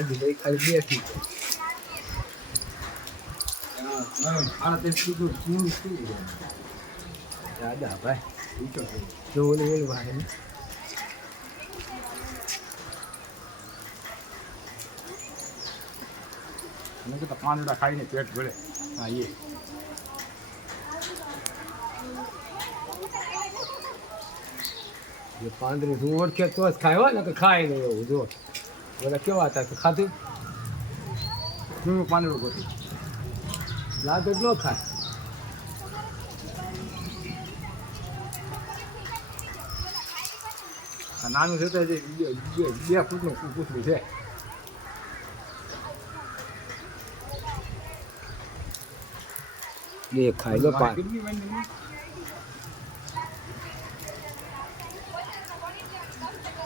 હજી લઈ ખાલી બેઠી દાદા ભાઈ જો ઓલું ભાઈ પાંદડા ખાઈને પેટ ભરે હા એ પાંદડી તું ઓળખે તો જ ખાય હોય ને કે ખાય નહીં એવું જો બધા કેવા હતા ખાધું શું પાંદડું ગોતું લાગે જ ન ખાય નાનું છે તો 2 ફૂટનું પૂછડું છે એ ખાઈ લો કેટલી